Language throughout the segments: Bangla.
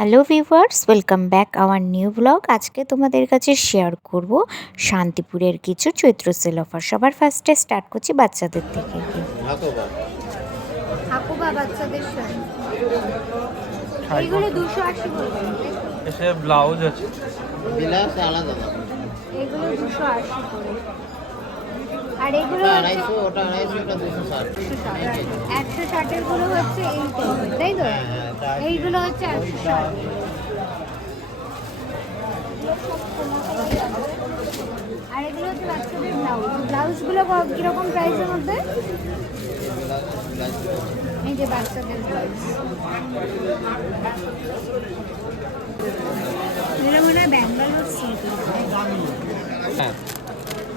Hello viewers welcome back our new blog. আজকে তোমাদের কাছে শেয়ার করব শান্তিপুরের কিছু চৈত্র সেল অফার। সবার ফার্স্টে স্টার্ট করছি বাচ্চাদের থেকে। ব্লাউজ আছে। বিলাস আলাদা। দাম এগুলো দুশো আশি করে। আর এগুলো আড়াইশো ওটা আড়াইশো ওটা দুশো ষাট। একশো ষাটেরগুলো হচ্ছে এই তাই তো? হ্যাঁ, হ্যাঁ। এইগুলো হচ্ছে একশো ষাট। আর এগুলো হচ্ছে বাচ্চাদের ব্লাউজ। ব্লাউজগুলো ক- কীরকম প্রাইসের মধ্যে? এই যে বাচ্চাদের ব্লাউজ। এগুলো মনে হয় ব্যাঙ্গালোর সিল্ক হ্যাঁ।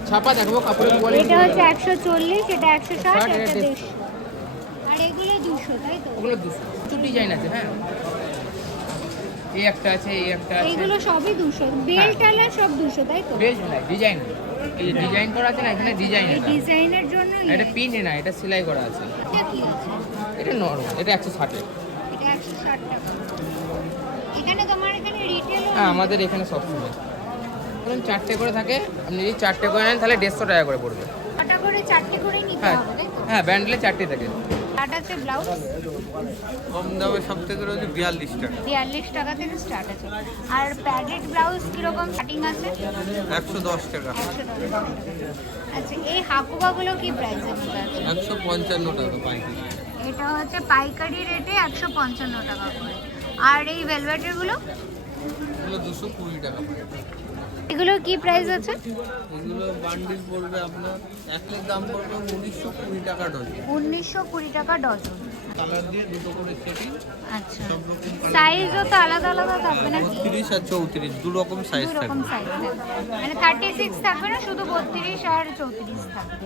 ছাপা দেখব কাপড়ের কোয়ালিটি এটা হচ্ছে একশো চল্লিশ এটা একশো ষাট ষাট, এটা এটা দেড়শো। আর এগুলো দুশো তাই তো? ওগুলো দুশো। প্রচুর ডিজাইন আছে হ্যাঁ। এই একটা আছে এই একটা আছে। এইগুলো সবই দুশো। বেল্ট আলা সব দুশো তাই তো? বেশ নাই ডিজাইন এই ডিজাইন করা আছে না এখানে ডিজাইন এই ডিজাইনের জন্য এটা পিন না এটা সেলাই করা আছে। এটা কি আছে? এটা নরমাল এটা একশো ষাটে এটা একশো ষাট টাকা। এখানে তোমার এখানে রিটেল হ্যাঁ আমাদের এখানে সব সময় ধরুন চারটে করে থাকে। আপনি যদি চারটে করে নেন তাহলে দেড়শো টাকা করে পড়বে। কটা করে চারটে করে নিতে হ্যাঁ হবে তাই তো? হ্যাঁ ব্যান্ডেলে চারটে থাকে। আর আছে ব্লাউজ? কম দামে সব থেকে রয়েছে বিয়াল্লিশ টাকা। বিয়াল্লিশ টাকা থেকে স্টার্ট আছে। আর প্যাডেড ব্লাউজ কীরকম স্টার্টিং আছে? একশো দশ টাকা। আচ্ছা এই হাকুবাগুলো কি প্রাইসের মধ্যে আছে? একশো পঞ্চান্ন টাকা পাইকারি। এটা হচ্ছে পাইকারি রেটে একশো পঞ্চান্ন টাকা করে। আর এই ভেলভেটেরগুলো দুশো কুড়ি টাকা এগুলোর কি প্রাইস আছে? এগুলো বান্ডিল পড়বে আপনার একের দাম পড়বে উনিশশো কুড়ি টাকা ডজন উনিশশো কুড়ি টাকা ডজন কালার দিয়ে দুটো করে সেটিং আচ্ছা। সাইজও তো আলাদা আলাদা থাকবে না তিরিশ আর চৌত্রিশ দু রকম সাইজ দুই রকম সাইজ থাকবে। মানে থার্টি সিক্স থাকবে না শুধু বত্রিশ আর চৌত্রিশ থাকবে।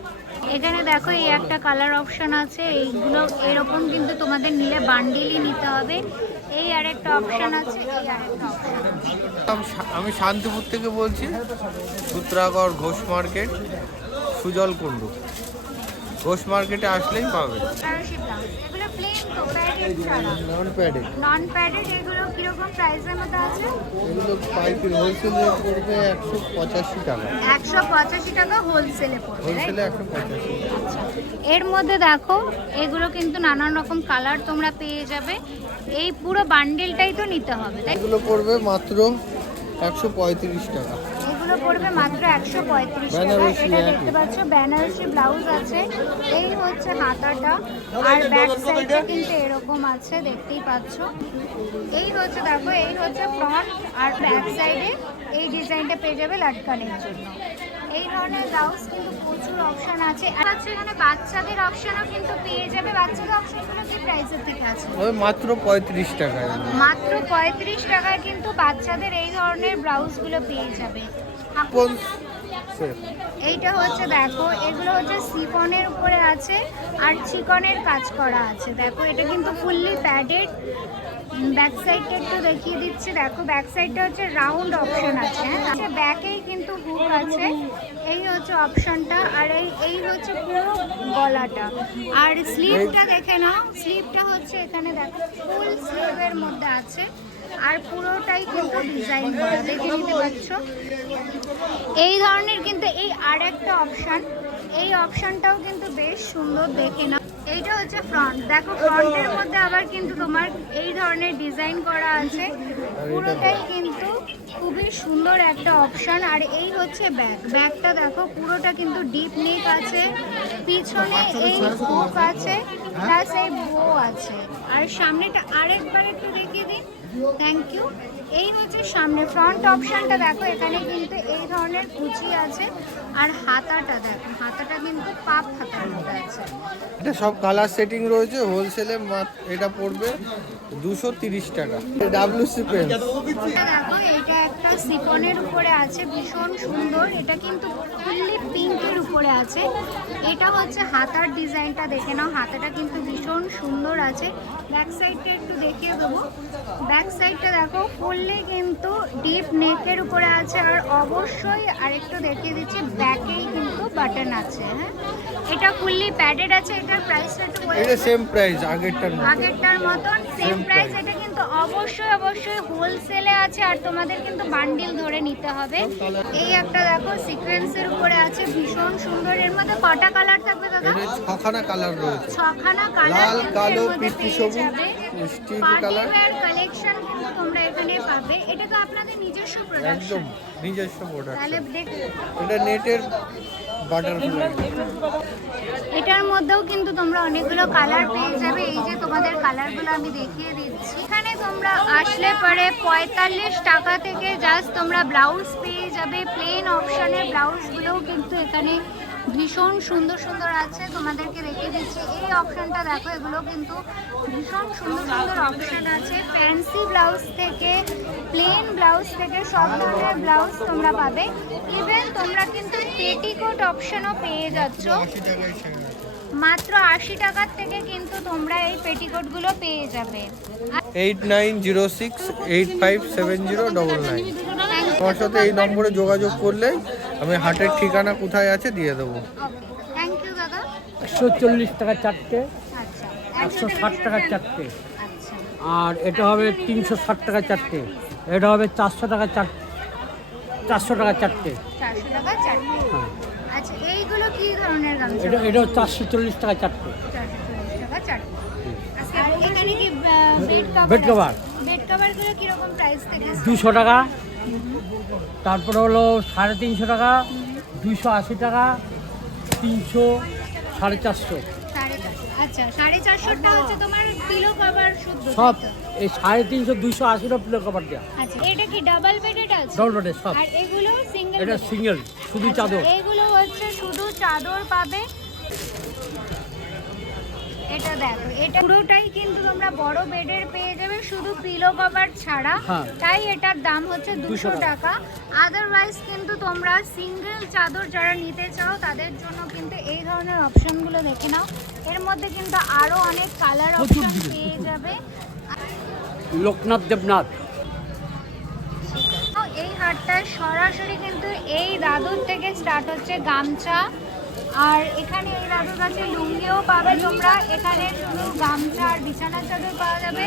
এখানে দেখো এই একটা কালার অপশন আছে এইগুলো এরকম কিন্তু তোমাদের নিলে বান্ডিলই নিতে হবে। এই আরেকটা অপশন আছে এই আরেকটা অপশন আছে। আম- শান্তিপুর থেকে বলছি সূত্রাগড় ঘোষ মার্কেট সুজল কুণ্ডু। ঘোষ মার্কেটে আসলেই পাবেন। এগুলো প্লেন তো প্যাডেড ছাড়া। নন প্যাডেড নন প্যাডেড এগুলো কীরকম প্রাইসের মধ্যে আছে? এগুলো পাইকারি হোলসেল রেট পড়বে একশো পঁচাশি টাকা। হোলসেলে পড়বে হোলসেলে আচ্ছা। এর মধ্যে দেখো এগুলো কিন্তু নানান রকম কালার তোমরা পেয়ে যাবে। এই পুরো বান্ডেলটাই তো নিতে হবে তাই এগুলো পড়বে মাত্র একশো পঁয়ত্রিশ টাকা। এগুলো পড়বে মাত্র একশো পঁয়ত্রিশ টাকা। এটা দেখতে পাচ্ছ বেনারসি ব্লাউজ আছে। এই হচ্ছে হাতাটা। আর ব্যাক সাইডে কিন্তু এরকম আছে দেখতেই পাচ্ছ। এই হচ্ছে দেখো এই হচ্ছে ফ্রন্ট আর ব্যাক সাইডে এই ডিজাইনটা পেয়ে যাবে লাটকানের জন্য। এই ধরনের ব্লাউজ কিন্তু প্রচুর অপশন আছে। আর হচ্ছে এখানে বাচ্চাদের অপশনও কিন্তু পেয়ে যাবে। বাচ্চাদের অপশনগুলো কি প্রাইসের থেকে আছে। ওই মাত্র পঁয়ত্রিশ টাকায়। মাত্র পঁয়ত্রিশ টাকায় কিন্তু বাচ্চাদের এই ধরনের ব্লাউজগুলো পেয়ে যাবে। এইটা হচ্ছে দেখো এগুলো হচ্ছে সিফনের উপরে আছে আর চিকনের কাজ করা আছে। দেখো এটা কিন্তু ফুললি প্যাডেড ব্যাক সাইডটা একটু দেখিয়ে দিচ্ছি। দেখো ব্যাক সাইডটা হচ্ছে রাউন্ড অপশন আছে হ্যাঁ? আচ্ছা ব্যাকেই কিন্তু হুক আছে। এই হচ্ছে অপশনটা আর এই এই হচ্ছে পুরো গলাটা। আর স্লিভটা দেখে নাও। স্লিভটা হচ্ছে এখানে দেখো ফুল স্লিভের মধ্যে আছে। আর পুরোটাই কিন্তু ডিজাইন করা দেখে নিতে পারছ? এই ধরনের কিন্তু এই আর একটা অপশন এই অপশানটাও কিন্তু বেশ সুন্দর দেখে না এইটা হচ্ছে ফ্রন্ট দেখো ফ্রন্টের মধ্যে আবার কিন্তু তোমার এই ধরনের ডিজাইন করা আছে। পুরোটাই কিন্তু খুবই সুন্দর একটা অপশন আর এই হচ্ছে ব্যাগ ব্যাগটা দেখো, পুরোটা কিন্তু ডিপ নেক আছে। পিছনে এই হুক আছে প্লাস এই বো আছে। আর সামনেটা আরেকবার একটু দেখিয়ে দিন থ্যাংক ইউ এই হচ্ছে সামনে ফ্রন্ট অপশানটা দেখো, এখানে কিন্তু এই ধরনের কুচি আছে। আর হাতাটা দেখো হাতাটা কিন্তু পাপ হাতার মধ্যে আছে। এটা সব কালার সেটিং রয়েছে হোলসেলে এটা পড়বে দুশো তিরিশ টাকা। ডাব্লিউসি পেন এটা দেখো এটা একটা সিফনের উপরে আছে ভীষণ সুন্দর। এটা কিন্তু ফুললি পিঙ্কের উপরে আছে। এটা হচ্ছে হাতার ডিজাইনটা দেখে নাও হাতাটা কিন্তু ভীষণ সুন্দর আছে। ব্যাক সাইডটা একটু দেখিয়ে দেবো। ব্যাক সাইডটা দেখো ফুললি কিন্তু ডিপ নেকের উপরে আছে। আর অবশ্যই আরেকটু দেখিয়ে দিচ্ছি ব্যাকেই কিন্তু বাটন আছে হ্যাঁ? এটা ফুললি প্যাডেড আছে এটার প্রাইসটা একটু বলে এটা সেম প্রাইস আগেরটার মতো আগেরটার মতন সেম প্রাইস এটা কিন্তু অবশ্যই অবশ্যই হোলসেলে আছে আর তোমাদের কিন্তু বান্ডিল ধরে নিতে হবে। এই একটা দেখো সিকোয়েন্সের উপরে আছে ভীষণ সুন্দর। এর মধ্যে কটা কালার থাকবে দাদা? ছখানা কালার রয়েছে। ছখানা কালার লাল, কালো, পিট্টি সবুজ, কালার। কালেকশন কিন্তু তোমরা এখানে পাবে। এটা তো আপনাদের নিজস্ব একদম প্রোডাকশন নিজস্ব প্রোডাক্ট তাহলে দেখ এটা নেটের বাটারফ্লাই এটার মধ্যেও কিন্তু তোমরা অনেকগুলো কালার পেয়ে যাবে। এই যে তোমাদের কালারগুলো আমি দেখিয়ে দিচ্ছি। এখানে তোমরা আসলে পরে পঁয়তাল্লিশ টাকা থেকে জাস্ট তোমরা ব্লাউজ পেয়ে যাবে। প্লেন অপশনের ব্লাউজগুলোও কিন্তু এখানে ভীষণ সুন্দর সুন্দর আছে, তোমাদেরকে রেখে দিচ্ছি। এই অপশনটা দেখো, এগুলো কিন্তু ভীষণ সুন্দর সুন্দর অপশন আছে। ফ্যান্সি ব্লাউজ থেকে প্লেন ব্লাউজ থেকে সব ধরনের ব্লাউজ তোমরা পাবে। ইভেন তোমরা কিন্তু পেটিকোট অপশনও পেয়ে যাচ্ছ। মাত্র আশি টাকার থেকে কিন্তু তোমরা এই পেটিকোটগুলো পেয়ে যাবে। Eight nine zero six eight five seven zero double nine আমার সাথে এই নম্বরে যোগাযোগ করলে আমি হাটের ঠিকানা কোথায় আছে দিয়ে দেবো। একশো চল্লিশ টাকা চারটে আচ্ছা। একশো ষাট টাকা চারটে। আচ্ছা। আর এটা হবে তিনশো ষাট টাকা চারটে। এটা হবে চারশো টাকা চার চারশো টাকা চারটে। হ্যাঁ। আচ্ছা এইগুলো কি ধরনের গামছা? এটা এটাও চারশো চল্লিশ টাকা চারটে। বেড কভার দুশো টাকা। তারপরে হলো সাড়ে তিনশো টাকা দুশো আশি টাকা তিনশো সাড়ে চারশো। আচ্ছা শুদ্ধ সব এই সাড়ে তিনশো দুশো আশিটা প্লে কভার দেওয়া আচ্ছা এটা কি ডাবল বেডেড আছে? ডবল বেডে সব। আর এগুলো সিঙ্গেল এটা সিঙ্গেল শুধু চাদর। এগুলো হচ্ছে শুধু চাদর পাবে? এটা দেখো এটা পুরোটাই কিন্তু তোমরা বড় বেডের পেয়ে যাবে শুধু পিলো কভার ছাড়া। হ্যাঁ। তাই এটার দাম হচ্ছে দুশো টাকা। আদারওয়াইজ কিন্তু তোমরা সিঙ্গেল চাদর যারা নিতে চাও তাদের জন্য কিন্তু এই ধরনের অপশনগুলো দেখে নাও। এর মধ্যে কিন্তু আরও অনেক কালার অপশন পেয়ে যাবে। লোকনাথ দেবনাথ। এই হাটটা সরাসরি কিন্তু এই দাদুর থেকে স্টার্ট হচ্ছে গামছা। আর এখানে এই দাদুর কাছে লুঙ্গিও পাবে তোমরা। এখানে শুধু গামছা আর বিছানা চাদর পাওয়া যাবে।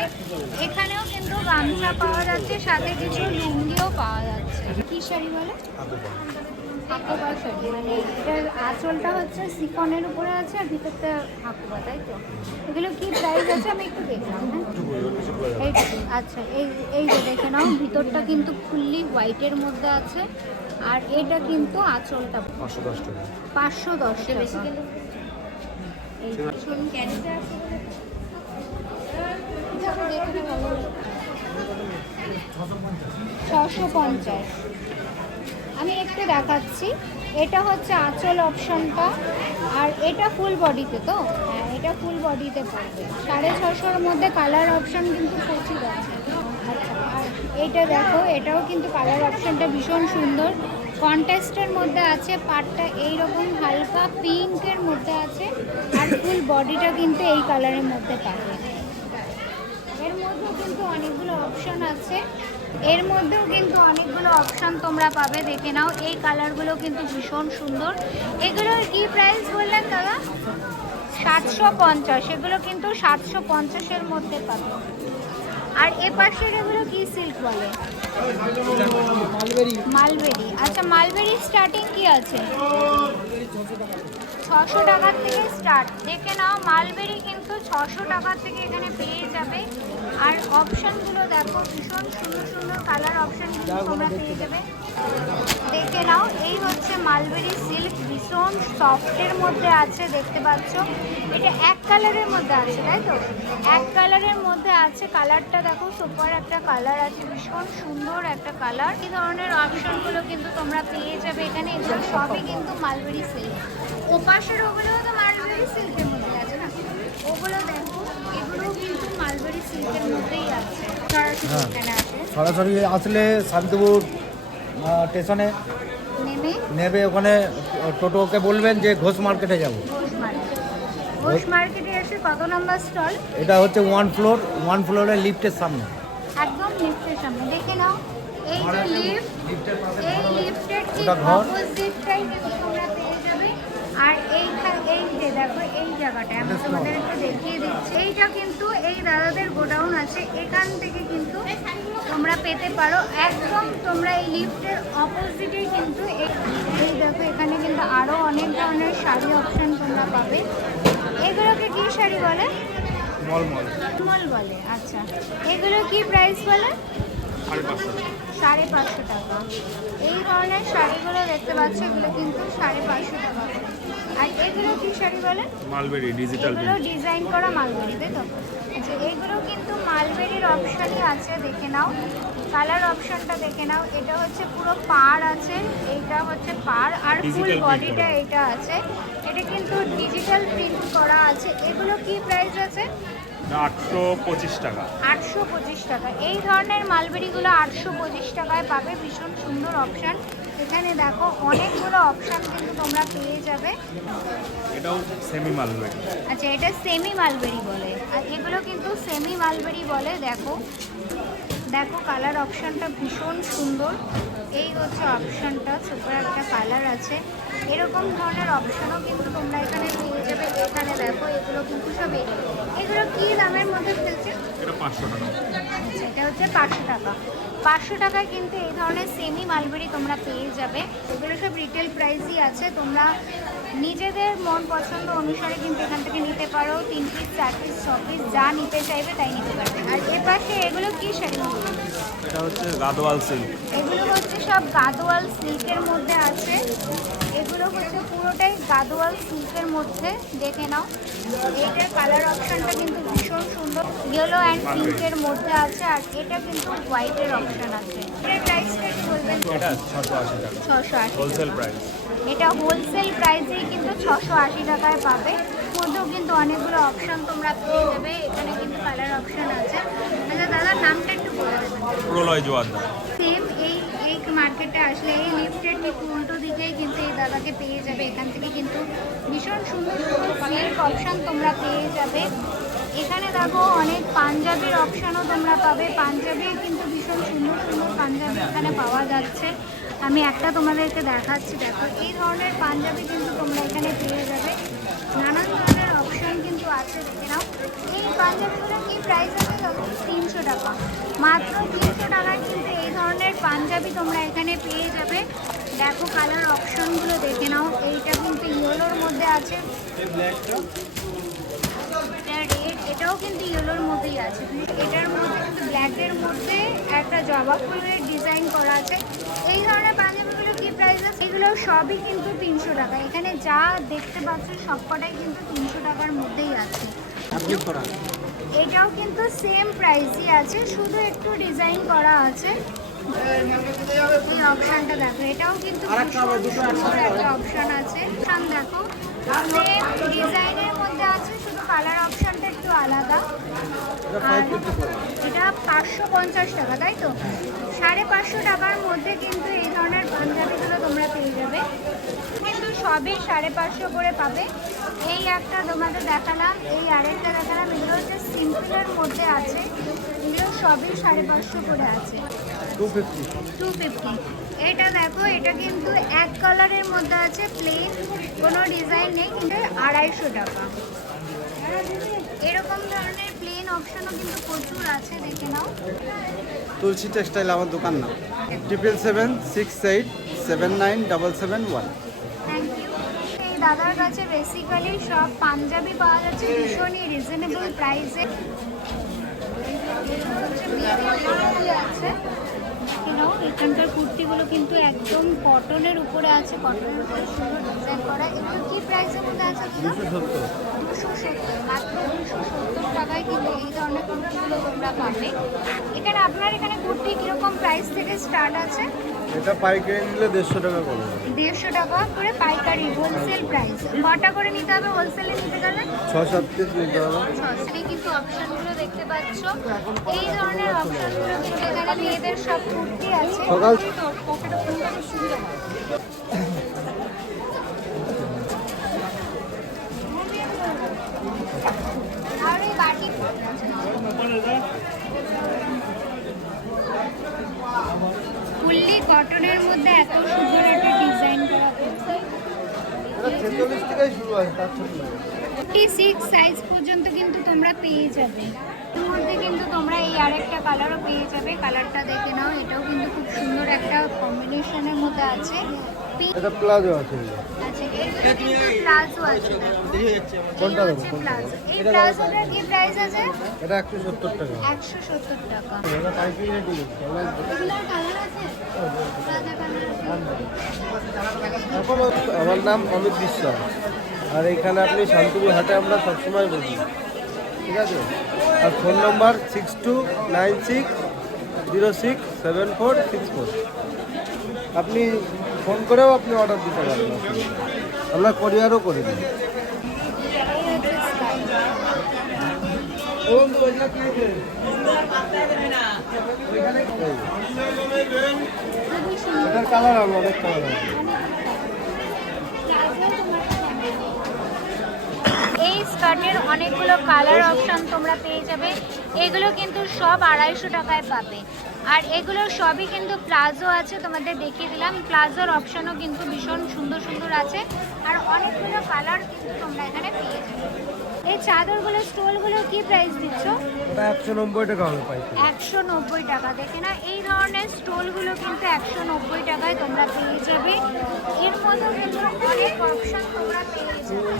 এখানেও কিন্তু গামছা পাওয়া যাচ্ছে, সাথে কিছু লুঙ্গিও পাওয়া যাচ্ছে। কি শাড়ি বলে? শাড়ি। মানে আঁচলটা হচ্ছে সিফনের উপরে আছে আর ভিতরটা তাই তো? এগুলো কি আমি একটু দেখলাম হ্যাঁ? আচ্ছা এই এই যে দেখে নাও, ভিতরটা কিন্তু ফুললি হোয়াইটের মধ্যে আছে। আর এটা কিন্তু আঁচলটা পাঁচশো দশ টাকা। পাঁচশো দশ বলে। ছশো পঞ্চাশ। আমি একটু দেখাচ্ছি। এটা হচ্ছে আঁচল অপশনটা। আর এটা ফুল বডিতে তো? হ্যাঁ এটা ফুল বডিতে পড়বে। সাড়ে ছশোর মধ্যে কালার অপশন কিন্তু প্রচুর আছে। এইটা দেখো, এটাও কিন্তু কালার অপশনটা ভীষণ সুন্দর। কন্টেস্টের মধ্যে আছে পাটটা এইরকম, হালকা পিঙ্কের মধ্যে আছে, আর ফুল বডিটা কিন্তু এই কালারের মধ্যে পাবে। এর মধ্যেও কিন্তু অনেকগুলো অপশন আছে। এর মধ্যেও কিন্তু অনেকগুলো অপশান তোমরা পাবে, দেখে নাও। এই কালারগুলো কিন্তু ভীষণ সুন্দর। এগুলোর কি প্রাইস বললেন দাদা? সাতশো পঞ্চাশ, এগুলো কিন্তু সাতশো পঞ্চাশের মধ্যে পাবে। আর এ পাশের এগুলো কি সিল্ক বলে? মালবেরি। আচ্ছা মালবেরি স্টার্টিং কি আছে? ছশো টাকার থেকে স্টার্ট দেখে নাও মালবেরি কিন্তু ছশো টাকার থেকে এখানে পেয়ে যাবে। আর অপশনগুলো দেখো ভীষণ সুন্দর সুন্দর কালার অপশন কিন্তু তোমরা পেয়ে যাবে। দেখে নাও এই হচ্ছে মালবেরি সিল্ক ভীষণ সফটের মধ্যে আছে দেখতে পাচ্ছ। এটা এক কালারের মধ্যে আছে তাই তো? এক কালারের মধ্যে আছে কালারটা দেখো সুপার একটা কালার আছে ভীষণ সুন্দর একটা কালার। এই ধরনের অপশনগুলো কিন্তু তোমরা পেয়ে যাবে এখানে। এগুলো সবই কিন্তু মালবেরি সিল্ক ওপাশের ওগুলোও তো মালবেরি সিল্কের মধ্যে আছে না? ওগুলো দেখো এগুলোও কিন্তু মালবেরি সিল্কের মধ্যেই আছে। সরাসরি এখানে আছে আসলে শান্তিপুর স্টেশনে নেবে? ওখানে টোটোকে বলবেন যে ঘোষ মার্কেটে যাব। ঘোষ মার্কেটে। এসে কত নম্বর স্টল? এটা হচ্ছে ওয়ান ফ্লোর ওয়ান ফ্লোরের লিফটের সামনে। একদম লিফটের সামনে। দেখে নাও এই যে লিফট এই লিফটের। অপোজিটটাই কিন্তু তোমরা পেয়ে যাবে আর এইটা এই যে দেখো এই জায়গাটা আমি তোমাদের একটু দেখিয়ে দিচ্ছি। এইটা কিন্তু এই দাদাদের গোডাউন আছে। এখান থেকে কিন্তু তোমরা পেতে পারো। একদম তোমরা এই লিফটের অপোজিটেই কিন্তু এই- দেখো এখানে কিন্তু আরও অনেক ধরনের শাড়ি অপশন তোমরা পাবে। এগুলোকে কি শাড়ি বলে? মলমল মল বলে আচ্ছা। এগুলো কি প্রাইস বলে? সাড়ে পাঁচশো টাকা। এই ধরনের শাড়িগুলো দেখতে পাচ্ছ এগুলো কিন্তু সাড়ে পাঁচশো টাকা। আর এগুলো কি শাড়ি বলে মালবেরি ডিজিটাল এগুলো ডিজাইন করা মালবেরি তাই তো? আচ্ছা এগুলো কিন্তু মালবেরির অপশানই আছে দেখে নাও। কালার অপশনটা দেখে নাও। এটা হচ্ছে পুরো পার আছে এইটা হচ্ছে পার আর ফুল বডিটা এটা আছে। এটা কিন্তু ডিজিটাল প্রিন্ট করা আছে। এগুলো কি প্রাইস আছে? আটশো পঁচিশ টাকা। আটশো পঁচিশ টাকা। এই ধরনের মালবেরিগুলো আটশো পঁচিশ টাকায় পাবে। ভীষণ সুন্দর অপশান এখানে দেখো অনেকগুলো অপশন কিন্তু তোমরা পেয়ে যাবে। এটাও সেমি মালবেরি আচ্ছা এটা সেমি মালবেরি বলে। আর এগুলো কিন্তু সেমি মালবেরি বলে দেখো। দেখো কালার অপশানটা ভীষণ সুন্দর। এই হচ্ছে অপশানটা সুপার একটা কালার আছে। এরকম ধরনের অপশানও কিন্তু তোমরা এখানে পেয়ে যাবে। এখানে দেখো এগুলো কিন্তু সব এগুলো কি দামের মধ্যে ফেলছে? এটা পাঁচশো টাকা। আচ্ছা, এটা হচ্ছে পাঁচশো টাকা। পাঁচশো টাকায় কিন্তু এই ধরনের সেমি মালবেরি তোমরা পেয়ে যাবে। এগুলো সব রিটেল প্রাইসই আছে। তোমরা নিজেদের মন পছন্দ অনুসারে কিন্তু এখান থেকে নিতে পারো। তিন পিস চার পিস ছ পিস যা নিতে চাইবে তাই নিতে পারবে। আর এ পাশে এগুলো কী শাড়ি? এটা হচ্ছে গাদোয়াল সিল্ক। এগুলো হচ্ছে সব গাদোয়াল সিল্কের মধ্যে আছে। এগুলো হচ্ছে পুরোটাই গাদোয়াল সিল্কের মধ্যে দেখে নাও। এটার কালার অপশনটা কিন্তু ভীষণ সুন্দর। ইয়েলো অ্যান্ড পিঙ্কের মধ্যে আছে আর এটা কিন্তু হোয়াইটের অপশন আছে। এটার প্রাইসটা কি বলবেন? এটা টাকা। হোলসেল প্রাইস এটা হোলসেল প্রাইসেই কিন্তু ছশো আশি টাকায় পাবে। মধ্যেও কিন্তু অনেকগুলো অপশন তোমরা পেয়ে যাবে। এখানে কিন্তু কালার অপশন আছে। আচ্ছা দাদার নামটা একটু বলে প্রলয় জোয়ারদার সেম এই এই মার্কেটে আসলে এই লিফটের ঠিক উল্টো দিকেই কিন্তু এই দাদাকে পেয়ে যাবে। এখান থেকে কিন্তু ভীষণ সুন্দর সুন্দর সিল্ক অপশান তোমরা পেয়ে যাবে। এখানে দেখো অনেক পাঞ্জাবির অপশানও তোমরা পাবে। পাঞ্জাবি কিন্তু ভীষণ সুন্দর সুন্দর পাঞ্জাবি এখানে পাওয়া যাচ্ছে। আমি একটা তোমাদেরকে দেখাচ্ছি। দেখো, এই ধরনের পাঞ্জাবি কিন্তু তোমরা এখানে পেয়ে যাবে। নানান ধরনের এই পাঞ্জাবিগুলো কি প্রাইস আছে তিনশো টাকা মাত্র তিনশো টাকায় কিন্তু এই ধরনের পাঞ্জাবি তোমরা এখানে পেয়ে যাবে দেখো কালার অপশনগুলো দেখে নাও এইটা কিন্তু ইয়েলোর মধ্যে আছে রেড এটাও কিন্তু ইয়েলোর মধ্যেই আছে এটার মধ্যে কিন্তু ব্ল্যাকের মধ্যে একটা জবা ফুলের ডিজাইন করা আছে এই ধরনের আছে এগুলো সবই কিন্তু তিনশো টাকা। এখানে যা দেখতে পাচ্ছেন সবকটাই কিন্তু তিনশো টাকার মধ্যেই আছে। এটাও কিন্তু সেম প্রাইসই আছে শুধু একটু ডিজাইন করা আছে। এই অপশানটা দেখো এটাও কিন্তু একটা অপশন আছে। দেখো সেম ডিজাইনের মধ্যে আছে শুধু কালার অপশনটা একটু আলাদা। আর এটা পাঁচশো পঞ্চাশ টাকা তাই তো? সাড়ে পাঁচশো টাকার মধ্যে কিন্তু এই ধরনের পাঞ্জাবিগুলো তোমরা পেয়ে যাবে। কিন্তু সবই সাড়ে পাঁচশো করে পাবে। এই একটা তোমাদের দেখালাম এই আরেকটা দেখালাম এগুলো হচ্ছে সিম্পলের মধ্যে আছে। এগুলো সবই সাড়ে পাঁচশো করে আছে। টু ফিফটি টু ফিফটি এটা দেখো এটা কিন্তু এক কালারের মধ্যে আছে প্লেন কোনো ডিজাইন নেই কিন্তু আড়াইশো টাকা। এরকম ধরনের প্লেন অপশনও কিন্তু প্রচুর আছে দেখে নাও। তুলসী টেক্সটাইল আমার দোকান নাম triple seven six eight seven nine double seven one এই দাদার কাছে বেসিক্যালি সব পাঞ্জাবি পাওয়া যাচ্ছে ভীষণই রিজনেবল প্রাইসে আছে। You know, এখানকার কুর্তিগুলো কিন্তু একদম কটনের উপরে আছে কটনের উপরে সুন্দর ডিজাইন করা। এগুলো কি প্রাইসের মধ্যে আছে দুশো সত্তর। দুশো সত্তর। মাত্র দুশো সত্তর টাকায় কিন্তু এই ধরনের কুর্তিগুলো তোমরা পাবে। এখানে আপনার এখানে কুর্তি কীরকম প্রাইস থেকে স্টার্ট আছে? এটা পাইকারি নিলে দেড়শো টাকা করে। দেড়শো টাকা করে পাইকারি হোলসেল প্রাইস কটা করে নিতে হবে? হোলসেলে নিতে গেলে? ছ সাত পিস নিতে হবে। ছশনে কিন্তু অপশনগুলো দেখতে পাচ্ছ। এই ধরনের অপশনগুলো কিন্তু এখানে মেয়েদের সব কুর্তি আছে। সকাল আর এই বাটি। ফুললি কটনের মধ্যে এত সুন্দর একটা ডিজাইন করা কুর্তি ছেচল্লিশ থেকেই শুরু আছে তার ছোট ফিফটি সিক্স সাইজ পর্যন্ত কিন্তু তোমরা পেয়ে যাবে। এর মধ্যে কিন্তু তোমরা এই আরেকটা কালারও পেয়ে যাবে। কালারটা দেখে নাও এটাও কিন্তু খুব সুন্দর একটা কম্বিনেশনের মধ্যে আছে। এটা প্লাজো আছে। আছে। এর কিন্তু প্লাজো আছে। কোনটা দেবো, প্লাজো এই প্লাজোটার কি প্রাইস আছে? এটা একশো সত্তর টাকা। একশো সত্তর টাকা। এটা পাইকারি রেটই দিচ্ছে এগুলোর কালার কালার আছে। আমার নাম অমিত বিশ্বাস। আর এখানে আপনি শান্তিপুর হাটে আমরা সবসময় বসি ঠিক আছে? আর phone number six two nine six zero six seven four six four আপনি ফোন করেও আপনি অর্ডার দিতে পারেন। আমরা কোরিয়ারও করে দিই। কালার হবে অনেক কালার এই অনেকগুলো কালার অপশান তোমরা পেয়ে যাবে। এগুলো কিন্তু সব আড়াইশো টাকায় পাবে। আর এগুলো সবই কিন্তু প্লাজো আছে, তোমাদের দেখিয়ে দিলাম। প্লাজোর অপশানও কিন্তু ভীষণ সুন্দর সুন্দর আছে। আর অনেকগুলো কালার কিন্তু তোমরা এখানে পেয়ে যাবে। এই চাদরগুলো স্টোলগুলো কি প্রাইস দিচ্ছ? একশো নব্বই টাকা পাইকারি একশো নব্বই টাকা। দেখে না এই ধরনের স্টোলগুলো কিন্তু একশো নব্বই টাকায় তোমরা পেয়ে যাবে। এর মধ্যে কিন্তু অনেক অপশন তোমরা পেয়ে যাবে।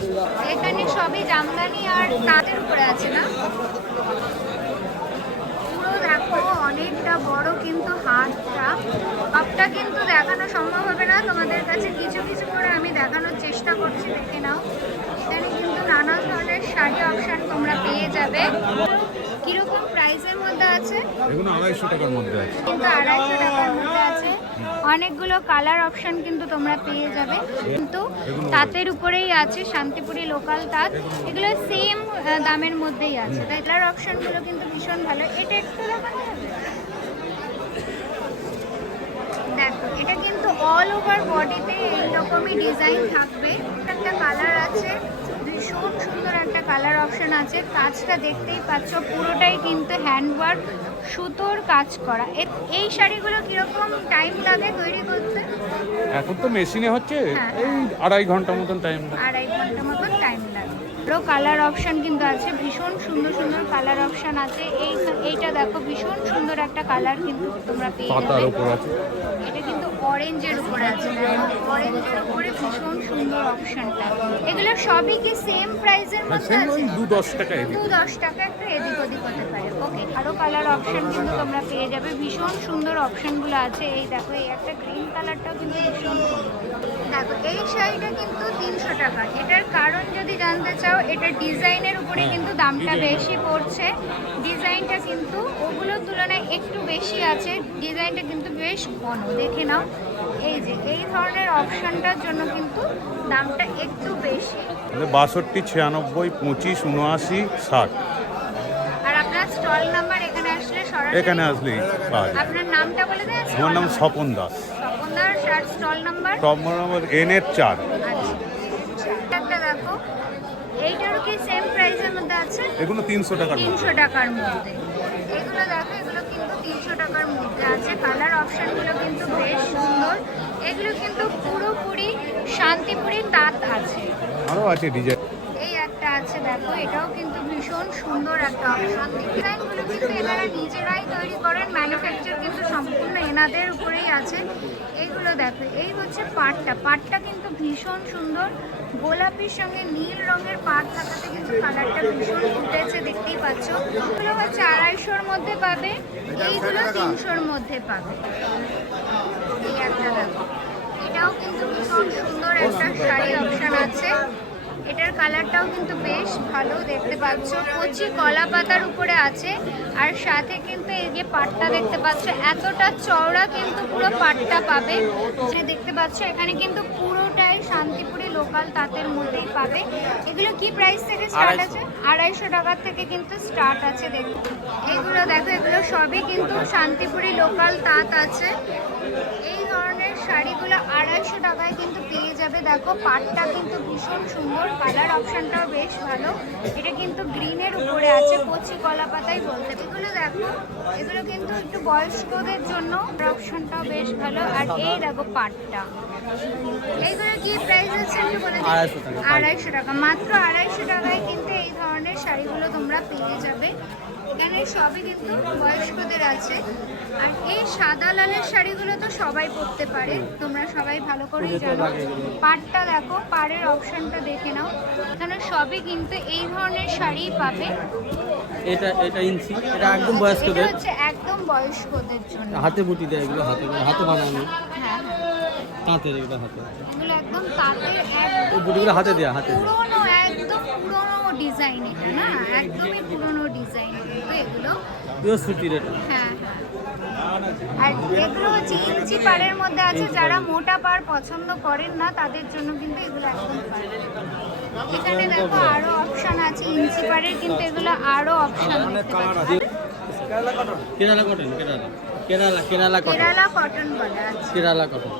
এখানে সবই জামদানি আর তাঁতের উপরে আছে না? দেখো, অনেকটা বড় কিন্তু হাতটা। কাপটা কিন্তু দেখানো সম্ভব হবে না। তোমাদের কাছে কিছু কিছু করে আমি দেখানোর চেষ্টা করছি, দেখে নাও। এখানে কিন্তু নানা ধরনের শাড়ি অপশান তোমরা পেয়ে যাবে। প্রাইসের মধ্যে আছে। এগুলো আড়াইশো টাকার মধ্যে আছে। কিন্তু আড়াইশো টাকার মধ্যে আছে। অনেকগুলো কালার অপশন কিন্তু তোমরা পেয়ে যাবে। কিন্তু তাঁতের উপরেই আছে শান্তিপুরি লোকাল তাঁত। এগুলো সেম দামের মধ্যেই আছে। তাই কালার অপশনগুলো কিন্তু ভীষণ ভালো। এটা একটু দেখো এটা কিন্তু অল ওভার বডিতে এইরকমই ডিজাইন থাকবে। একটা কালার আছে। ভীষণ সুন্দর একটা কালার অপশন আছে। কাজটা দেখতেই পাচ্ছ পুরোটাই কিন্তু হ্যান্ডওয়ার্ক সুতোর কাজ করা। এই শাড়িগুলো কীরকম টাইম লাগে তৈরি করতে? এখন তো মেশিনে হচ্ছে হ্যাঁ, এই আড়াই ঘণ্টা মতন টাইম লাগে। আড়াই ঘণ্টা মতন টাইম লাগে। আরও কালার অপশন কিন্তু আছে ভীষণ সুন্দর সুন্দর কালার অপশন আছে। এই এইটা দেখো ভীষণ সুন্দর একটা কালার কিন্তু তোমরা পেয়ে যাবে ওপর আছে এটা কিন্তু অরেঞ্জের উপরে আছে। অরেঞ্জের উপরে ভীষণ সুন্দর অপশনটা এগুলো সবই কি সেম প্রাইসের মধ্যে আছে? দু দশ টাকা দু দশ টাকা একটা এদিক ওদিক হতে পারে। ওকে আরও কালার অপশন কিন্তু তোমরা পেয়ে যাবে। ভীষণ সুন্দর অপশনগুলো আছে। এই দেখো এই একটা গ্রিন কালারটাও কিন্তু ভীষণ সুন্দর। দেখো এই শাড়িটা কিন্তু তিনশো টাকা। এটার কারণ যদি জানতে চাও এটা ডিজাইনের উপরে কিন্তু দামটা বেশি পড়ছে। ডিজাইনটা কিন্তু ওগুলোর তুলনায় একটু বেশি আছে। ডিজাইনটা কিন্তু বেশ ঘন। দেখে নাও। এই যে এই ধরনের অপশনটার জন্য কিন্তু দামটা একটু বেশি। বাষট্টি ছিয়ানব্বই পঁচিশ উনআশি ষাট। আর আপনার স্টল নাম্বার এখানে আসলে সরাসরি এখানে আসলেই আপনার নামটা বলে দেন আমার নাম স্বপন দাস। স্বপনদার আর stall number? Number number N এর চার। আচ্ছা একটা দেখো। এইটারও কি সেম প্রাইসের মধ্যে আছে? এগুলো তিনশো টাকার মধ্যে। তিনশো টাকার মধ্যে। এগুলো দেখো এগুলো কিন্তু তিনশো টাকার মধ্যে আছে। কালার অপশনগুলো কিন্তু বেশ সুন্দর। এগুলো কিন্তু পুরোপুরি শান্তিপুরি তাঁত আছে। আরও আছে ডিজাইন একটা আছে, দেখো, এটাও কিন্তু ভীষণ সুন্দর একটা অপশন। ডিজাইনগুলো কিন্তু এনারা নিজেরাই তৈরি করেন ম্যানুফ্যাকচার কিন্তু সম্পূর্ণ এনাদের উপরেই আছে। এগুলো দেখো, এই হচ্ছে পাটটা। পাটটা কিন্তু ভীষণ সুন্দর। গোলাপির সঙ্গে নীল রঙের পাট থাকাতে কিন্তু কালারটা ভীষণ ফুটেছে, দেখতেই পাচ্ছ। এগুলো হচ্ছে আড়াইশোর মধ্যে পাবে, এইগুলো তিনশোর মধ্যে পাবে। এই একটা দেখো, এটাও কিন্তু ভীষণ সুন্দর একটা শাড়ি অপশন আছে। এটার কালারটাও কিন্তু বেশ ভালো দেখতে পাচ্ছ। কচি কলা পাতার উপরে আছে আর সাথে কিন্তু এই যে পাটটা দেখতে পাচ্ছ এতটা চওড়া কিন্তু পুরো পাটটা পাবে। যে দেখতে পাচ্ছ এখানে কিন্তু পুরোটাই শান্তিপুরি লোকাল তাঁতের মধ্যেই পাবে। এগুলো কি প্রাইস থেকে স্টার্ট আছে? আড়াইশো টাকার থেকে কিন্তু স্টার্ট আছে দেখো এগুলো দেখো এগুলো সবই কিন্তু শান্তিপুরি লোকাল তাঁত আছে। শাড়িগুলো আড়াইশো টাকায় কিন্তু পেয়ে যাবে। দেখো পাটটা কিন্তু ভীষণ সুন্দর। কালার অপশনটাও বেশ ভালো। এটা কিন্তু গ্রিনের উপরে আছে কচি কলা পাতাই বলতে এগুলো দেখো এগুলো কিন্তু একটু বয়স্কদের জন্য অপশনটাও বেশ ভালো। আর এই দেখো পাটটা। এইগুলো কি প্রাইস আছে একটু বলে। আড়াইশো টাকা। মাত্র আড়াইশো টাকায় কিন্তু এই ধরনের শাড়িগুলো তোমরা পেয়ে যাবে। এখানে সবই কিন্তু বয়স্কদের আছে। আর এই সাদা লালের শাড়িগুলো তো সবাই পরতে পারে। তোমরা সবাই ভালো করেই জানো। পাড়টা দেখো পাড়ের অপশনটা দেখে নাও। এখানে সবই কিন্তু এই ধরনের শাড়ি পাবে। এটা এটা ইঞ্চি এটা একদম বয়স্কদের। হচ্ছে একদম বয়স্কদের জন্য। হাতে বুটি দেয় এগুলো হাতে হাতে বানানো। হ্যাঁ। তাঁতের এগুলো হাতে। এগুলো একদম তাঁতের এই একদম বুটিগুলো হাতে দেওয়া হাতে দেওয়া পুরোনো একদম পুরোনো ডিজাইন এটা না? একদমই পুরোনো ডিজাইন এগুলো। পিওর সুতির এটা। হ্যাঁ হ্যাঁ। আর এগুলো হচ্ছে ইঞ্চি পাড়ের মধ্যে আছে যারা মোটা পাড় পছন্দ করেন না তাদের জন্য কিন্তু এগুলো একদম এখানে দেখো আরও অপশন আছে ইঞ্চি পাড়ের কিন্তু এগুলো আরও option Kerala cotton Kerala Kerala. Kerala cotton Kerala cotton বলা আছে। কেরালা কটন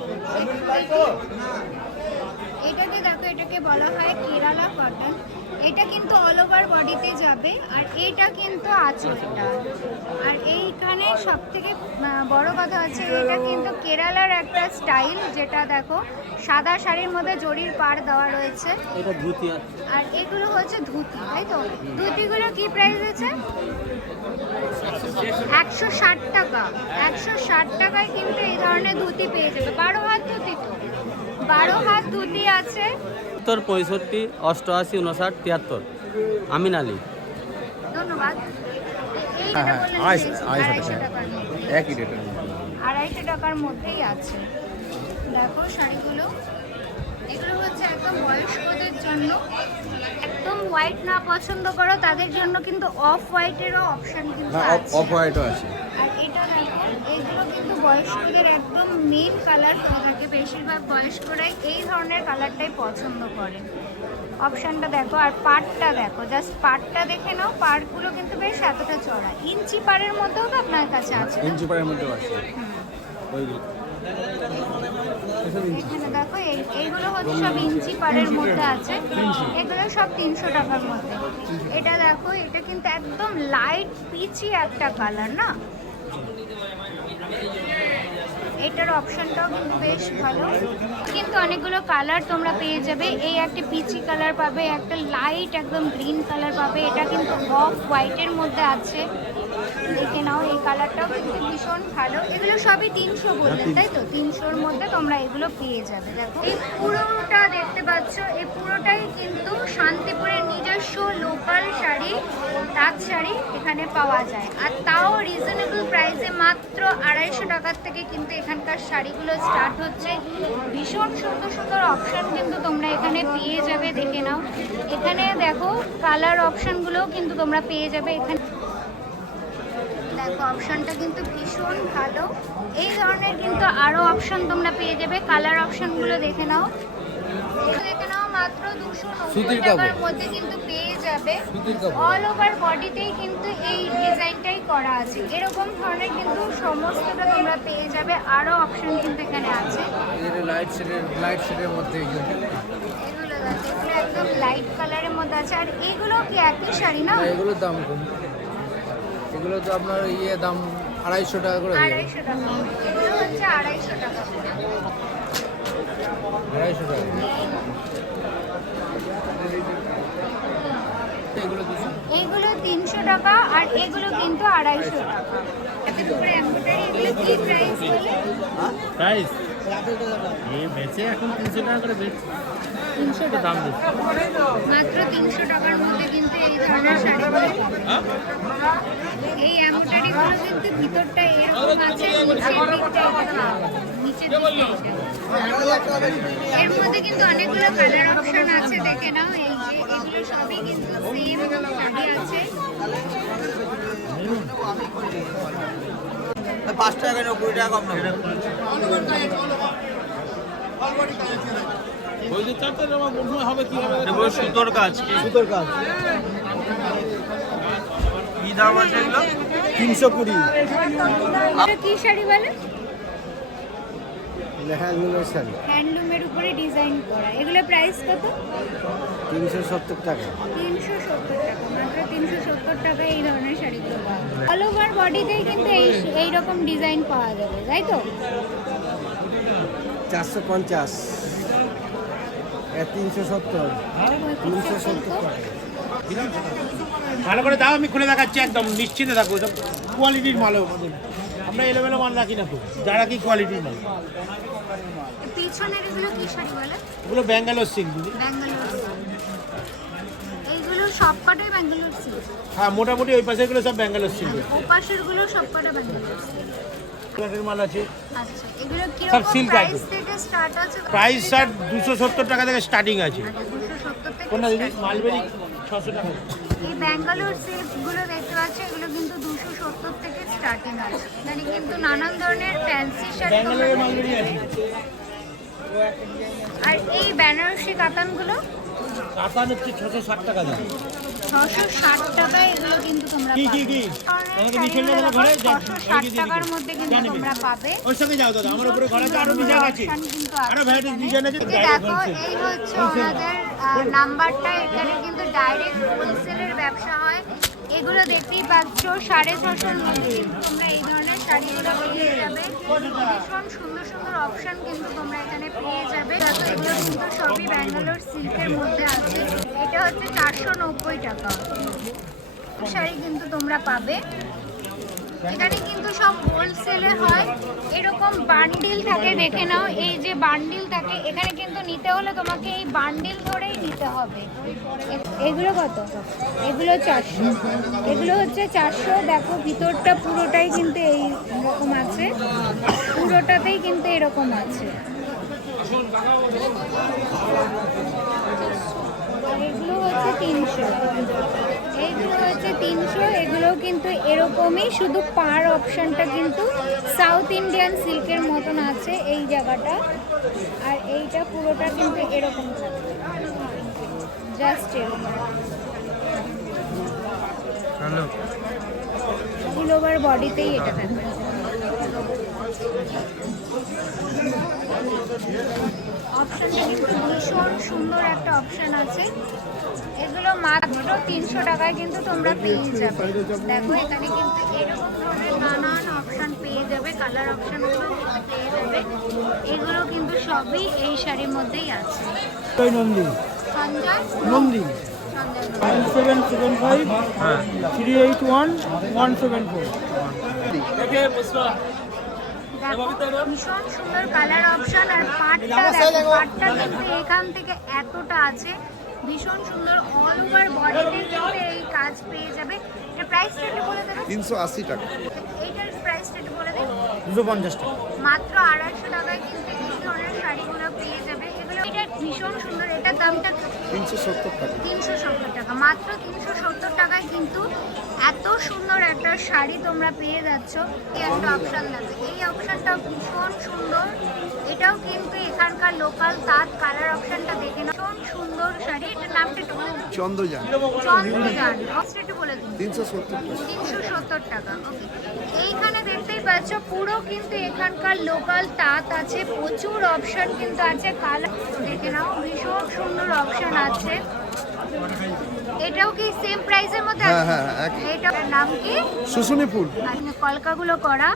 এটাকে দেখো এটাকে বলা হয় কেরালা কটন এটা কিন্তু অল ওভার বডিতে যাবে আর এটা কিন্তু আছে এটা। আর এইখানে সব থেকে বড় কথা হচ্ছে এটা কিন্তু কেরালার একটা স্টাইল যেটা দেখো সাদা শাড়ির মধ্যে জরির পাড় দেওয়া রয়েছে। এটা ধুতি আর এগুলো হচ্ছে ধুতি তাই তো? ধুতিগুলো কি প্রাইস আছে? একশো ষাট টাকা। একশো ষাট টাকায় কিন্তু এই ধরনের ধুতি পেয়ে যাবে। বারো হাত ধুতি তো। বারো হাত ধুতি আছে সত্তর পঁয়ষট্টি অষ্টআশি উনষাট তিয়াত্তর। আমিন আলী। ধন্যবাদ। হ্যাঁ, আড়াইশো, যে আড়াইশো আড়াইশো টাকা। টাকার একই রেটের আড়াইশো টাকার মধ্যেই আছে। দেখো শাড়িগুলো। এগুলো হচ্ছে একদম বয়স্কদের জন্য। হোয়াইট না পছন্দ করো তাদের জন্য কিন্তু অফ হোয়াইটেরও অপশন কিন্তু হ্যাঁ আছে। অফ হোয়াইটও আছে। আর এটা দেখো এগুলো কিন্তু বয়স্কদের একদম মেন কালার হয়ে থাকে। বেশিরভাগ বয়স্করাই এই ধরনের কালারটাই পছন্দ করে। অপশানটা দেখো আর পাড়টা দেখো জাস্ট পাড়টা দেখে নাও পাড়গুলো কিন্তু বেশ এতটা চড়া। ইঞ্চি পাড়ের মধ্যেও তো আপনার কাছে আছে না? ইঞ্চি পাড়ের মধ্যেও আছে। ওইগুলো। এখানে এই- এইগুলো হচ্ছে সব ইঞ্চি পাড়ের মধ্যে আছে। এগুলো সব তিনশো টাকার মধ্যে। এটা দেখো, এটা কিন্তু একদম লাইট পিচি একটা কালার না? এটার অপশনটাও কিন্তু বেশ ভালো। কিন্তু অনেকগুলো কালার তোমরা পেয়ে যাবে। এই একটা পিচি কালার পাবে, একটা লাইট একদম গ্রিন কালার পাবে। এটা কিন্তু অফ হোয়াইটের মধ্যে আছে। দেখে নাও এই কালারটাও কিন্তু ভীষণ ভালো। এগুলো সবই তিনশো বললেন তাই তো? তিনশোর মধ্যে তোমরা এগুলো পেয়ে যাবে। দেখো এই পুরোটা দেখতে পাচ্ছ এই পুরোটাই কিন্তু শান্তিপুরের নিজস্ব লোকাল শাড়ি তাঁত শাড়ি এখানে পাওয়া যায়। আর তাও রিজনেবল প্রাইসে মাত্র আড়াইশো টাকার থেকে কিন্তু এখানকার শাড়িগুলো স্টার্ট হচ্ছে। ভীষণ সুন্দর সুন্দর অপশন কিন্তু তোমরা এখানে পেয়ে যাবে দেখে নাও। এখানে দেখো কালার অপশনগুলোও কিন্তু তোমরা পেয়ে যাবে। এখানে অপশনটা কিন্তু ভীষণ ভালো। এই ধরনের কিন্তু আরও অপশন তোমরা পেয়ে যাবে। কালার অপশনগুলো দেখে নাও। দেখে নাও মাত্র দুশো নব্বই টাকার মধ্যে কিন্তু পেয়ে যাবে। অল ওভার বডিতেই কিন্তু এই ডিজাইনটাই করা আছে। এরকম ধরনের কিন্তু সমস্তটা তোমরা পেয়ে যাবে। আরও অপশন কিন্তু এখানে আছে। লাইট শেডের লাইট শেডের মধ্যে এগুলো এগুলো একদম লাইট কালারের মধ্যে আছে। আর এগুলো কি একই শাড়ি না? এগুলোর দাম কম। এগুলো তো আপনার ইয়ে দাম আড়াইশো টাকা করে আড়াইশো টাকা। এগুলো হচ্ছে আড়াইশো টাকা। আড়াইশো টাকা। এগুলো তিনশো টাকা আর এগুলো কিন্তু আড়াইশো টাকা। এত করে এমব্রয়ডারি এগুলো কি প্রাইস বলে? প্রাইস এই বেচে এখন তিনশো টাকা করে বেচে। তিনশো টাকা দাম বেশি মাত্র তিনশো টাকার মধ্যে কিন্তু এই ধরনের শাড়িগুলো এই এমব্রয়ডারিগুলো কিন্তু ভিতরটা এরকম আছে নিচের দিকটা। এর মধ্যে কিন্তু অনেকগুলো কালার অপশন আছে দেখে নাও এই যে এগুলো সবই কিন্তু সেম শাড়ি আছে। পাঁচ টাকা নব্বই টাকা কম না সুতোর কাজ সুতোর কাজ। কি দাম আছে এগুলো? তিনশো কুড়ি। কি শাড়ি বলে? হ্যান্ডলুমের শাড়ি। হ্যান্ডলুমের উপরে ডিজাইন করা। এগুলো প্রাইস কত? তিনশো সত্তর টাকা। তিনশো সত্তর টাকা মাত্র তিনশো সত্তর টাকায় এই ধরনের শাড়িগুলো পাওয়া অল ওভার বডিতেই কিন্তু এই এই রকম ডিজাইন পাওয়া যাবে তাই তো? চারশো পঞ্চাশ। তিনশো সত্তর। তিনশো সত্তর ভালো করে দাও আমি খুলে দেখাচ্ছি একদম নিশ্চিন্তে থাকো এটা কোয়ালিটির মাল আমাদের আমরা এলোমেলো মাল রাখি না তো যারা কি কোয়ালিটির মাল? পিছনের এগুলো কি শাড়ি বলে? ওগুলো ব্যাঙ্গালোর সিল্ক দিদি। ব্যাঙ্গালোর এইগুলো সবকটাই ব্যাঙ্গালোর সিল্ক হ্যাঁ মোটামুটি ওই পাশেগুলো সব ব্যাঙ্গালোর সিল্ক ওপাশেরগুলো সবকটা ব্যাঙ্গালোর সিল্ক মাল আছে। আচ্ছা এগুলো সব কীরকম silk প্রাইস স্টার্ট আছে? প্রাইস স্যার টাকা থেকে স্টার্টিং আছে। দুশো কোনটা দিদি? মালবেরি ছশো টাকা। এই ব্যাঙ্গালোর সিল্কগুলো দেখতে পাচ্ছ এগুলো কিন্তু দুশো সত্তর থেকে স্টার্টিং আছে। এখানে কিন্তু নানান ধরনের ফ্যান্সি আর এই বেনারসি কাতানগুলো? কাতান হচ্ছে ছশো ষাট টাকা দাম। ছশো ষাট টাকায় এগুলো কিন্তু তোমরা পাবে। ছশো ষাট টাকার মধ্যে কিন্তু তোমরা পাবে। দেখো এই হচ্ছে ওনাদের নাম্বারটা। এখানে কিন্তু ডাইরেক্ট হোলসেলের ব্যবসা হয়। এগুলো দেখতেই পাচ্ছ সাড়ে ছশোর মধ্যে তোমরা এই ধরনের শাড়িগুলো পেয়ে যাবে। ভীষণ সুন্দর সুন্দর অপশন কিন্তু তোমরা এখানে পেয়ে যাবে। এগুলো কিন্তু সবই ব্যাঙ্গালোর সিল্কের মধ্যে আছে। এটা হচ্ছে চারশো নব্বই টাকা। শাড়ি কিন্তু তোমরা পাবে। এখানে কিন্তু সব হোলসেলে হয়। এরকম বান্ডিল থাকে, দেখে নাও। এই যে বান্ডিল থাকে, এখানে কিন্তু নিতে হলে তোমাকে এই বান্ডিল ধরেই নিতে হবে। এগুলো কত? এগুলো চারশো। এগুলো হচ্ছে চারশো। দেখো, ভিতরটা পুরোটাই কিন্তু এই রকম আছে। পুরোটাতেই কিন্তু এরকম আছে। এগুলো হচ্ছে তিনশো। এইগুলো হচ্ছে তিনশো এগুলো কিন্তু এরকমই শুধু পার অপশনটা কিন্তু সাউথ ইন্ডিয়ান সিল্কের মতন আছে এই জায়গাটা। আর এইটা পুরোটা কিন্তু এরকম জাস্ট এরকম। ফুল ওভার বডিতেই এটা থাকবে। অপশনটা কিন্তু ভীষণ সুন্দর একটা অপশন আছে। এগুলো মাত্র তিনশো টাকায় কিন্তু তোমরা পেয়ে যাবে। দেখো এখানে কিন্তু এরকম ধরনের নানান অপশন পেয়ে যাবে কালার অপশনগুলো পেয়ে যাবে। এগুলো কিন্তু সবই এই শাড়ির মধ্যেই আছে। Nandi Sanjay? Nandi seven seven five three eight one one seven four ভীষণ সুন্দর কালার অপশন আর পাটটা দেখো পাটটা কিন্তু এখান থেকে এতটা আছে ভীষণ সুন্দর অল ওভার বডিতে কিন্তু এই কাজ পেয়ে যাবে। এর প্রাইস রেট বলে দেবে? তিনশো আশি টাকা। এইটার প্রাইস রেট বলে দেবে? টাকা। মাত্র আড়াইশো টাকায় কিন্তু এই ধরনের শাড়িগুলো পেয়ে যাবে। এগুলো এটা ভীষণ সুন্দর এটার দামটা তিনশো সত্তর টাকা। তিনশো সত্তর টাকা মাত্র তিনশো সত্তর টাকায় কিন্তু এত সুন্দর একটা শাড়ি তোমরা পেয়ে যাচ্ছ। এই একটা অপশান দেখো। এই অপশানটা ভীষণ সুন্দর। এটাও কিন্তু এখানকার লোকাল তাঁত কালার অপশানটা দেখে না ভীষণ সুন্দর শাড়ি। এটার নামটা একটু বলে দিন চন্দ্রযান। চন্দ্রযান। একটু বলে দিন তিনশো সত্তর টাকা। তিনশো সত্তর টাকা ওকে এইখানে দেখতেই পাচ্ছ পুরো কিন্তু এখানকার লোকাল তাঁত আছে। প্রচুর অপশন কিন্তু আছে। কালার দেখে নাও। ভীষণ সুন্দর অপশন আছে। এটাও কি সেম প্রাইসের মধ্যে হ্যাঁ, আছে? হ্যাঁ, হ্যাঁ, এটার নাম কি? শুশুনি ফুল। কলকাগুলো করা।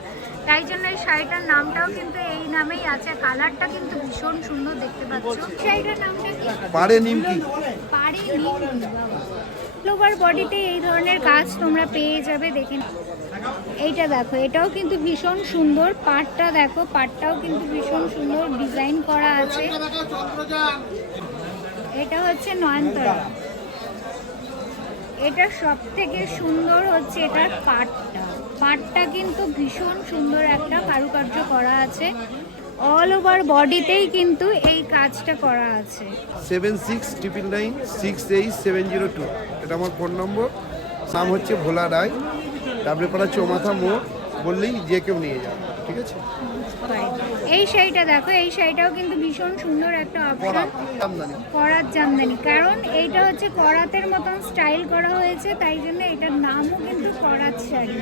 তাই জন্য এই শাড়িটার নামটাও কিন্তু এই নামেই আছে। কালারটা কিন্তু ভীষণ সুন্দর দেখতে পাচ্ছ। শাড়িটার নামটা কি? পাড়ে নিমকি। পারি ওভার বডিতে এই ধরনের কাজ তোমরা পেয়ে যাবে দেখে। এইটা দেখো এটাও কিন্তু ভীষণ সুন্দর। পাটটা দেখো পাটটাও কিন্তু ভীষণ সুন্দর। ডিজাইন করা আছে। এটা হচ্ছে নয়নতলা এটা সব থেকে সুন্দর হচ্ছে এটার পাটটা। পাটটা কিন্তু ভীষণ সুন্দর একটা কারুকার্য করা আছে। অল ওভার বডিতেই কিন্তু এই কাজটা করা আছে। Seven six triple nine six eight seven zero two. এটা আমার ফোন নম্বর। নাম হচ্ছে ভোলা রায়। ডাবলেপাড়া চৌমাথা মোড়। বললেই যে কেউ নিয়ে যাবে। ঠিক আছে? এই শাড়িটা দেখো এই শাড়িটাও কিন্তু ভীষণ সুন্দর একটা অপশন করাত জামদানি। কারণ এইটা হচ্ছে করাতের মতন স্টাইল করা হয়েছে তাই জন্য এটার নামও কিন্তু করাত শাড়ি।